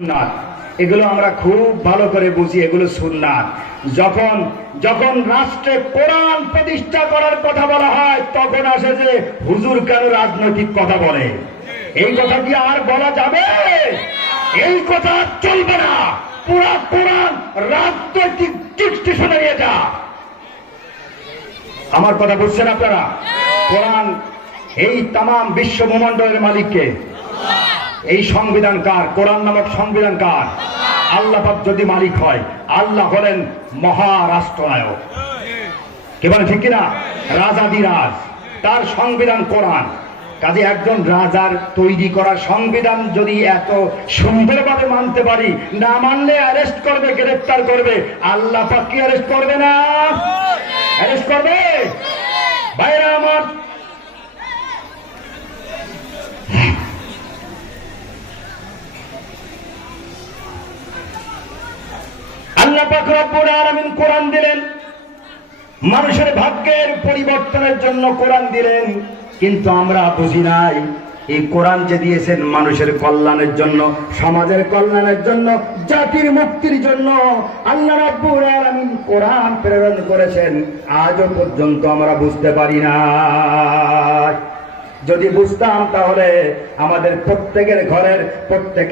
সুন্নাত, এগুলো আমরা খুব ভালো করে বুঝি। এগুলো সুন্নাত। যখন যখন রাষ্ট্রে কোরআন প্রতিষ্ঠা করার কথা বলা হয়, তখন আসে যে হুজুর কেন রাজনৈতিক কথা বলে। এই কথা কি আর বলা যাবে? এই কথা চলবে না। পুরা কোরআন রাজনৈতিক ডিসকাশনে নিয়ে যা। আমার কথা বুঝছেন আপনারা? কোরআন এই তামাম বিশ্ব ভূমণ্ডলের মালিককে। এই সংবিধান কার? কোরআন নামক সংবিধান কার? আল্লাহ পাক যদি মালিক হয়, আল্লাহ হলেন মহারাষ্ট্রনায়ক। কি বলে ঠিক কিনা? রাজাদিরাজ, তার সংবিধান কোরআন। কাজে একজন রাজার তৈরি করা সংবিধান যদি এত সুন্দরভাবে মানতে পারি, না মানলে অ্যারেস্ট করবে, গ্রেফতার করবে। আল্লাহ পাক কি অ্যারেস্ট করবে না? অ্যারেস্ট করবে। ভাইরা আমার, আল্লাহ পাক রব্বুল আলামিন কোরআন দিলেন, মানুষের ভাগ্যের পরিবর্তনের জন্য কোরআন দিলেন। কিন্তু আমরা বুঝি নাই, এই কোরআন যে দিয়েছেন মানুষের কল্যাণের জন্য, সমাজের কল্যাণের জন্য, জাতির মুক্তির জন্য আল্লাহ রাব্বুল আলামিন কোরআন প্রেরণ করেছেন। আজও পর্যন্ত আমরা বুঝতে পারি না। যদি বুঝতাম, তাহলে আমাদের প্রত্যেকের ঘরের প্রত্যেক